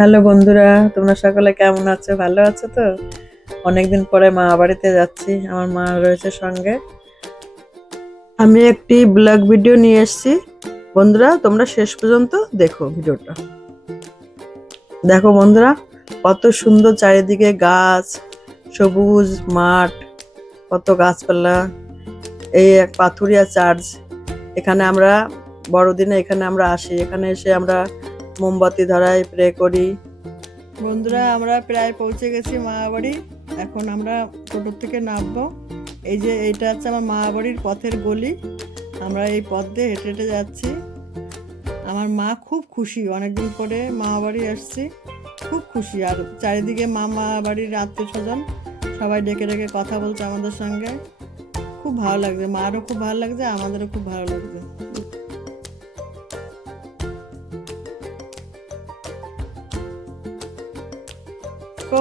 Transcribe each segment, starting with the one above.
Hello বন্ধুরা, তোমরা সকলে কেমন আছো? ভালো আছো তো? অনেকদিন পরে মা বাড়িতে যাচ্ছি, আমার মা রয়েছে সঙ্গে। আমি একটি ব্লগ ভিডিও নিয়ে এসেছি। বন্ধুরা, তোমরা শেষ পর্যন্ত দেখো ভিডিওটা। দেখো বন্ধুরা, কত সুন্দর চারিদিকে গাছ, সবুজ মাঠ, কত গাছপালা। এই এক পাথুরিয়া চার্চ। এখানে আমরা বড়দিনে এখানে আমরা আসি, এখানে এসে আমরা মোমবাতি ধরাই, প্রে করি। বন্ধুরা, আমরা প্রায় পৌঁছে গেছি মামাবাড়ি। এখন আমরা টোটো থেকে নামবো। এই যে এইটা হচ্ছে আমার মামাবাড়ির পথের গলি। আমরা এই পথ দিয়ে হেঁটে হেঁটে যাচ্ছি। আমার মা খুব খুশি, অনেকদিন পরে মামাবাড়ি আসছি, খুব খুশি। আর চারিদিকে মামা বাড়ির আত্মীয় স্বজন সবাই ডেকে ডেকে কথা বলছে আমাদের সঙ্গে। খুব ভালো লাগছে, মারও খুব ভালো লাগছে, আমাদেরও খুব ভালো লাগছে।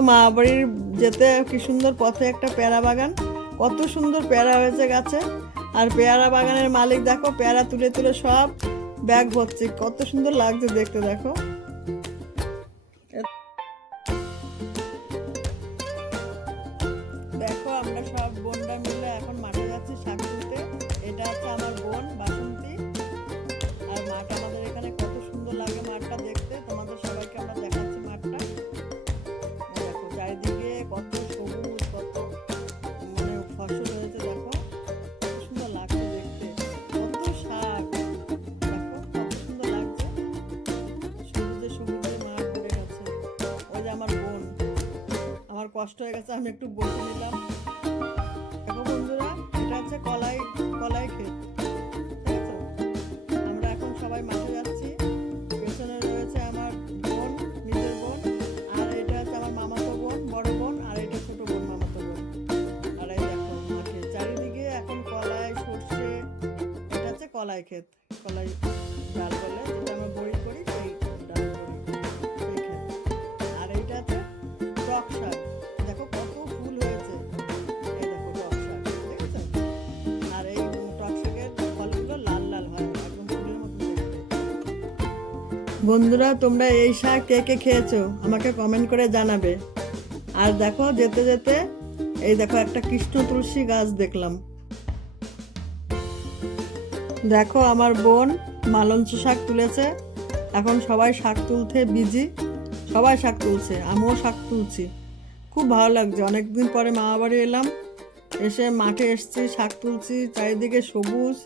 মা বাড়ির যেতে কি সুন্দর পথে একটা পেয়ারা বাগান, কত সুন্দর পেয়ারা হয়েছে গাছে। আর পেয়ারা বাগানের মালিক দেখো পেয়ারা তুলে তুলে সব ব্যাগ ভর্তি, কত সুন্দর লাগছে দেখতে। দেখো দেখো আমরা সব বোনরা মিলে এখন মাঠে যাচ্ছি শাক তুলতে। এটা হচ্ছে আমার বোন বাসন্তী। আর মাঠ আমাদের এখানে কত সুন্দর লাগে মাঠটা দেখতে, তোমাদের সবাইকে আমরা দেখাচ্ছি মাঠটা। দেখো চারিদিকে কত সবুজ, কত মানে ফসল হয়েছে। দেখো কত সুন্দর লাগছে দেখতে, কত শাক। দেখো কত সুন্দর লাগছে, সবুজে সবুজে মাঠ ভরে গেছে। ওই যে আমার বোন, আমার কষ্ট হয়ে গেছে, আমি একটু বসে নিলাম। দেখো বন্ধুরা, এটা হচ্ছে কলাই কলাই ক্ষেত। আমরা এখন সবাই মাঠে যাচ্ছি। পেছনে রয়েছে আমার বোন, নিজের বোন। আর এটা হচ্ছে আমার মামাতো বোন, বড় বোন। আর এটা ছোট বোন, মামাতো বোন। আর এই দেখো মাঠে চারিদিকে এখন কলাই, সর্ষে। এটা হচ্ছে কলাই ক্ষেত, কলাই ডাল বলে, যেটা আমরা বড়ি করি সেই ডাল বড়ি, সেই ক্ষেত। আর এইটা হচ্ছে টক শাক। দেখো কত ফুল হয়েছে, এই দেখো টক শাক, দেখেছো? আর এই টক শাকের ফলগুলো লাল লাল হয়, একদম ফুলের মতো দেখতে। বন্ধুরা, তোমরা এই শাক কে কে খেয়েছো আমাকে কমেন্ট করে জানাবে। আর দেখো যেতে যেতে এই দেখো একটা কৃষ্ণ তুলসী গাছ দেখলাম। দেখো আমার বোন মালঞ্চ শাক তুলেছে। এখন সবাই শাক তুলতে বিজি, সবাই শাক তুলছে, আমিও শাক তুলছি। খুব ভালো লাগছে, অনেকদিন পরে মামা বাড়ি এলাম, এসে মাঠে এসছি, শাক তুলছি, চারিদিকে সবুজ,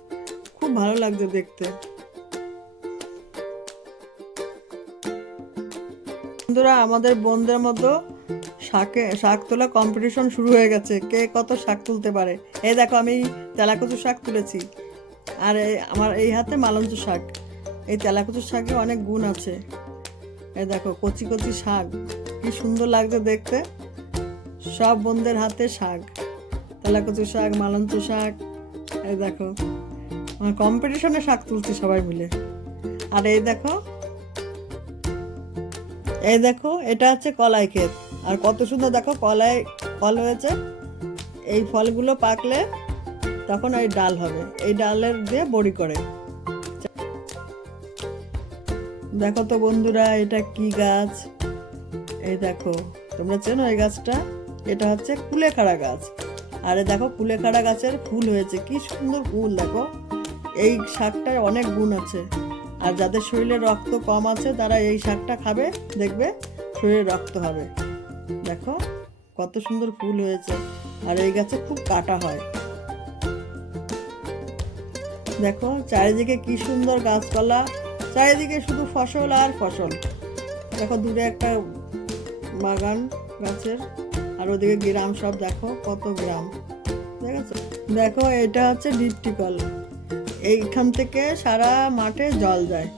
খুব ভালো লাগছে দেখতে। বন্ধুরা, আমাদের বোনদের মধ্যে শাক তোলা কম্পিটিশন শুরু হয়ে গেছে, কে কত শাক তুলতে পারে। এই দেখো আমি তেলাকুচু শাক তুলেছি। আর আমার এই হাতে মালঞ্চ শাক। এই তেলাকুচু শাকে অনেক গুণ আছে। এই দেখো কচি কচি শাক, কি সুন্দর লাগছে দেখতে। সব বোনদের হাতে শাক, তেলাকুচু শাক, মালঞ্চ শাক। এই দেখো কম্পিটিশনে শাক তুলছি সবাই মিলে। আর এই দেখো, এই দেখো এটা হচ্ছে কলাই ক্ষেত। আর কত সুন্দর দেখো কলাই ফল হয়েছে। এই ফলগুলো পাকলে তখন ওই ডাল হবে, এই ডালের দিয়ে বড়ি করে। দেখো তো বন্ধুরা, এটা কি গাছ? এই দেখো, তোমরা চেনো এই গাছটা? এটা হচ্ছে কুলেখাড়া গাছ। আরে দেখো কুলেখাড়া গাছের ফুল হয়েছে, কি সুন্দর ফুল। দেখো এই শাকটার অনেক গুণ আছে। আর যাদের শরীরে রক্ত কম আছে তারা এই শাকটা খাবে, দেখবে শরীরে রক্ত হবে। দেখো কত সুন্দর ফুল হয়েছে। আর এই গাছে খুব কাটা হয়। দেখো চারিদিকে কি সুন্দর গাছপালা, চারিদিকে শুধু ফসল আর ফসল। দেখো দূরে একটা বাগান গাছের, আর ওদিকে গ্রাম সব, দেখো কত গ্রাম, দেখেছো? দেখো এটা হচ্ছে ডিপটি কল। এইখান থেকে সারা মাঠে জল যায়,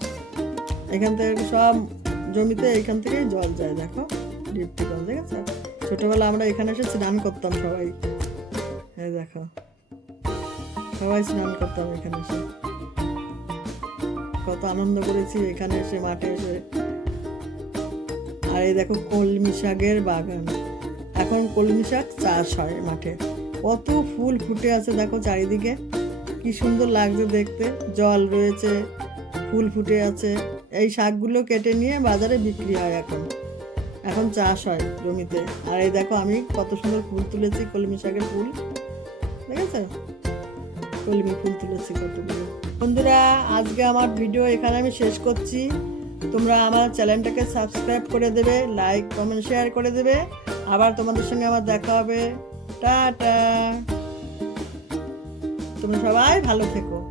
এখান থেকে সব জমিতে এইখান থেকেই জল যায়। দেখো ডিপটি কল, দেখেছো? ছোটবেলা আমরা এখানে এসে স্নান করতাম সবাই। এই দেখো সবাই স্নান করতাম এখানে এসে, কত আনন্দ করেছি এখানে এসে, মাঠে এসে। আর এই দেখো কলমি শাকের বাগান, এখন কলমি শাক চাষ হয় মাঠে। কত ফুল ফুটে আছে দেখো চারিদিকে, কি সুন্দর লাগছে দেখতে। জল রয়েছে, ফুল ফুটে আছে। এই শাকগুলো কেটে নিয়ে বাজারে বিক্রি হয় এখন। এখন চাষ হয় জমিতে। আর এই দেখো আমি কত সুন্দর ফুল তুলেছি, কলমি শাকের ফুল, দেখেছো? কলমি ফুল তুলেছি কতগুলো। বন্ধুরা, আজকে আমার ভিডিও এখানে আমি শেষ করছি। তোমরা আমার চ্যানেলটাকে সাবস্ক্রাইব করে দেবে, লাইক কমেন্ট শেয়ার করে দেবে। আবার তোমাদের সঙ্গে আমার দেখা হবে। টাটা। তোমরা সবাই ভালো থেকো।